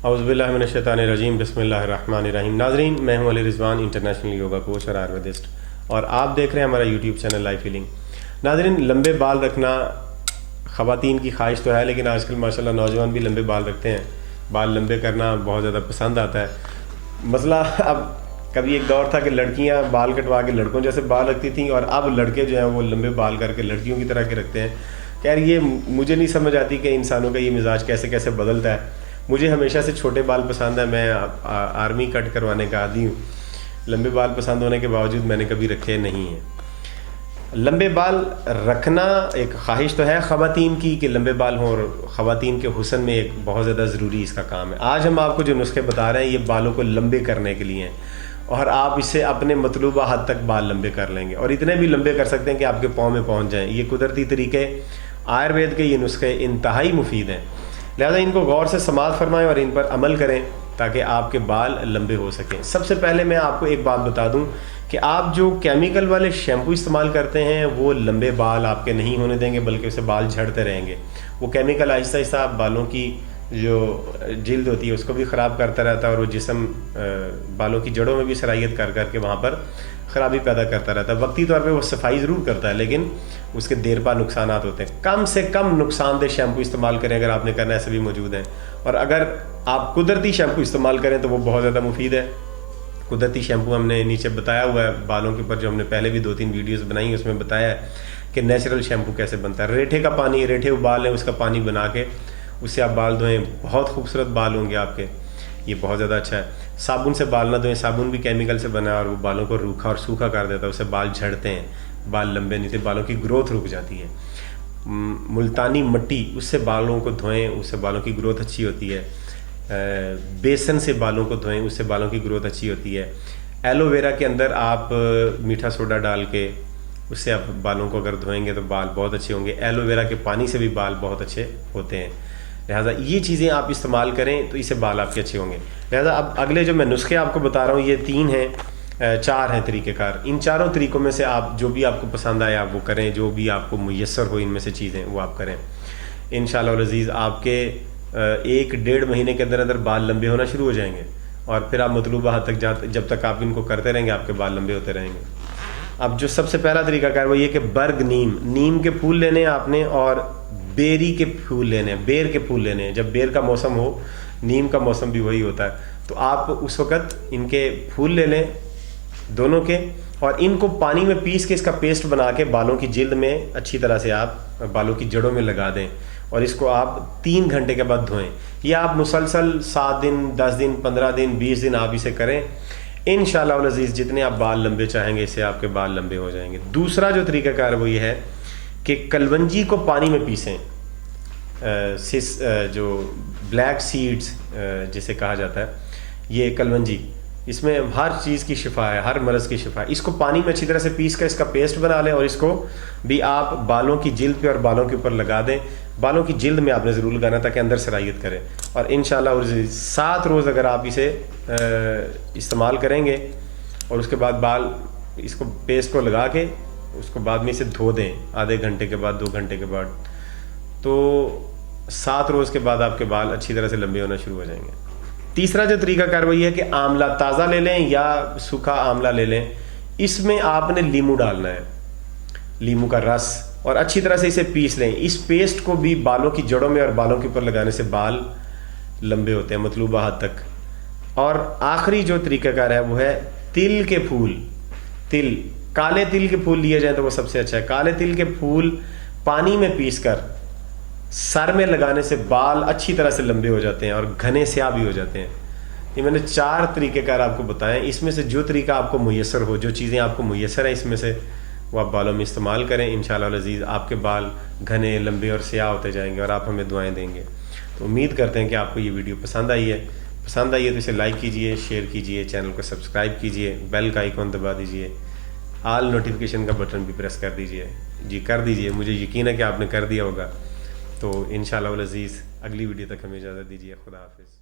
औज़ुबिल्लाहि मिनश्शैतानिर्रजीम बिस्मिल्लाहिर्रहमानिर्रहीम। नाज़रीन, मैं हूं Ali Rizwan, international yoga coach और आयुर्वेदिस्ट, और आप देख रहे हैं हमारा यूट्यूब चैनल लाइफ हीलिंग। नाज़रीन, लंबे बाल रखना ख़वातीन की ख्वाहिश तो है, लेकिन आजकल माशाल्लाह नौजवान भी लंबे बाल रखते हैं। बाल लंबे करना बहुत ज़्यादा पसंद आता है। मसला अब कभी एक दौर था कि लड़कियां बाल कटवा के लड़कों जैसे बाल रखती थीं, और अब लड़के जो हैं वो लंबे बाल करके लड़कियों की तरह के रखते हैं। खैर, ये मुझे नहीं समझ आती कि इंसानों का ये मिजाज कैसे कैसे बदलता है। मुझे हमेशा से छोटे बाल पसंद है, मैं आर्मी कट करवाने का आदी हूँ। लंबे बाल पसंद होने के बावजूद मैंने कभी रखे नहीं हैं। लंबे बाल रखना एक ख्वाहिश तो है ख़वातीन की कि लंबे बाल हों, और ख़वातीन के हुस्न में एक बहुत ज़्यादा ज़रूरी इसका काम है। आज हम आपको जो नुस्खे बता रहे हैं ये बालों को लंबे करने के लिए हैं, और आप इससे अपने मतलूबा हद तक बाल लंबे कर लेंगे, और इतने भी लंबे कर सकते हैं कि आपके पाँव में पहुँच जाएँ। ये कुदरती तरीके, आयुर्वेद के ये नुस्खे इंतहाई मुफीद हैं, लिहाजा इनको गौर से समाअत फरमाएं और इन पर अमल करें ताकि आपके बाल लंबे हो सकें। सबसे पहले मैं आपको एक बात बता दूं कि आप जो केमिकल वाले शैम्पू इस्तेमाल करते हैं वो लंबे बाल आपके नहीं होने देंगे, बल्कि उससे बाल झड़ते रहेंगे। वो केमिकल आहिस्ता आहिस्ता बालों की जो जिल्द होती है उसको भी ख़राब करता रहता है, और वो जिस्म बालों की जड़ों में भी सराहियत कर करके वहाँ पर ख़राबी पैदा करता रहता है। वक्ती तौर पे वो सफाई ज़रूर करता है, लेकिन उसके देर पा नुकसान होते हैं। कम से कम नुकसानदेह शैम्पू इस्तेमाल करें अगर आपने करना, ऐसे भी मौजूद हैं। और अगर आप कुदरती शैम्पू इस्तेमाल करें तो वो बहुत ज़्यादा मुफीद है। कुदरती शैम्पू हमने नीचे बताया हुआ है बालों के ऊपर, जो हमने पहले भी 2-3 वीडियोज़ बनाई, उसमें बताया है कि नेचुरल शैम्पू कैसे बनता है। रेठे का पानी, रेठे उबाल लें, उसका पानी बना के उससे आप बाल धोएं, बहुत खूबसूरत बाल होंगे आपके। ये बहुत ज़्यादा अच्छा है। साबुन से बाल ना धोएं, साबुन भी केमिकल से बना है और वो बालों को रूखा और सूखा कर देता है, उससे बाल झड़ते हैं, बाल लंबे नहीं थे, बालों की ग्रोथ रुक जाती है। मुल्तानी मिट्टी, उससे बालों को धोएं, उससे बालों की ग्रोथ अच्छी होती है। बेसन से बालों को धोएं, उससे बालों की ग्रोथ अच्छी होती है। एलोवेरा के अंदर आप मीठा सोडा डाल के उससे आप बालों को अगर धोएंगे तो बाल बहुत अच्छे होंगे। एलोवेरा के पानी से भी बाल बहुत अच्छे होते हैं। लिहाजा ये चीज़ें आप इस्तेमाल करें तो इससे बाल आपके अच्छे होंगे। लिहाजा अब अगले जो मैं नुस्खे आपको बता रहा हूँ, ये 3 हैं, 4 हैं तरीक़ेकार। इन चारों तरीक़ों में से आप जो भी आपको पसंद आए आप वो करें, जो भी आपको मुयस्सर हो इनमें से चीज़ें वो आप करें। इंशाअल्लाह अज़ीज़ आपके 1-1.5 महीने के अंदर अंदर बाल लंबे होना शुरू हो जाएंगे, और फिर आप मतलूबा हद तक जब तक आप इनको करते रहेंगे आपके बाल लंबे होते रहेंगे। अब जो सबसे पहला तरीक़ाकार वो ये कि बर्ग नीम के फूल लेने हैं आपने, और बेरी के फूल लेने हैं, बेर के फूल लेने हैं। जब बेर का मौसम हो, नीम का मौसम भी वही होता है, तो आप उस वक़्त इनके फूल ले लें दोनों के, और इनको पानी में पीस के इसका पेस्ट बना के बालों की जिल्द में अच्छी तरह से आप बालों की जड़ों में लगा दें, और इसको आप 3 घंटे के बाद धोएं। या आप मुसलसल 7 दिन, 10 दिन, 15 दिन, 20 दिन आप इसे करें। इंशाअल्लाह अज़ीज़ जितने आप बाल लंबे चाहेंगे इससे आपके बाल लंबे हो जाएंगे। दूसरा जो तरीक़ाकार वो ये है कि कलवंजी को पानी में पीसें। जो ब्लैक सीड्स जिसे कहा जाता है, ये कलवंजी, इसमें हर चीज़ की शिफा है, हर मर्ज़ की शिफा है। इसको पानी में अच्छी तरह से पीस कर इसका पेस्ट बना लें, और इसको भी आप बालों की जिल्द पे और बालों के ऊपर लगा दें। बालों की जिल्द में आपने ज़रूर लगाना ताकि अंदर सराहियत करें। और इंशाअल्लाह 7 रोज़ अगर आप इसे इस्तेमाल करेंगे, और उसके बाद बाल इसको पेस्ट को लगा के उसको बाद में इसे धो दें आधे घंटे के बाद, 2 घंटे के बाद, तो 7 रोज़ के बाद आपके बाल अच्छी तरह से लंबे होना शुरू हो जाएंगे। तीसरा जो तरीक़ाकार वही है कि आंवला ताज़ा ले लें या सूखा आंवला ले लें। इसमें आपने लीमू डालना है, लीमू का रस, और अच्छी तरह से इसे पीस लें। इस पेस्ट को भी बालों की जड़ों में और बालों के ऊपर लगाने से बाल लंबे होते हैं मतलूबा हद तक। और आखिरी जो तरीक़ाकार है वो है तिल के फूल। काले तिल के फूल लिए जाएं तो वो सबसे अच्छा है। काले तिल के फूल पानी में पीस कर सर में लगाने से बाल अच्छी तरह से लंबे हो जाते हैं और घने स्याह भी हो जाते हैं। ये मैंने 4 तरीक़ेकार आपको बताएं, इसमें से जो तरीका आपको मुयस्सर हो, जो चीज़ें आपको मुयस्सर हैं इसमें से वो आप बालों में इस्तेमाल करें। इंशाअल्लाह अज़ीज़ आपके बाल घने, लंबे और स्याह होते जाएंगे, और आप हमें दुआएं देंगे। तो उम्मीद करते हैं कि आपको ये वीडियो पसंद आई है। पसंद आई है तो इसे लाइक कीजिए, शेयर कीजिए, चैनल को सब्सक्राइब कीजिए, बेल का आइकॉन दबा दीजिए, ऑल नोटिफिकेशन का बटन भी प्रेस कर दीजिए। जी कर दीजिए, मुझे यकीन है कि आपने कर दिया होगा। तो इंशाअल्लाह अज़ीज़ अगली वीडियो तक हमें इजाज़त दीजिए। खुदा हाफ़िज़।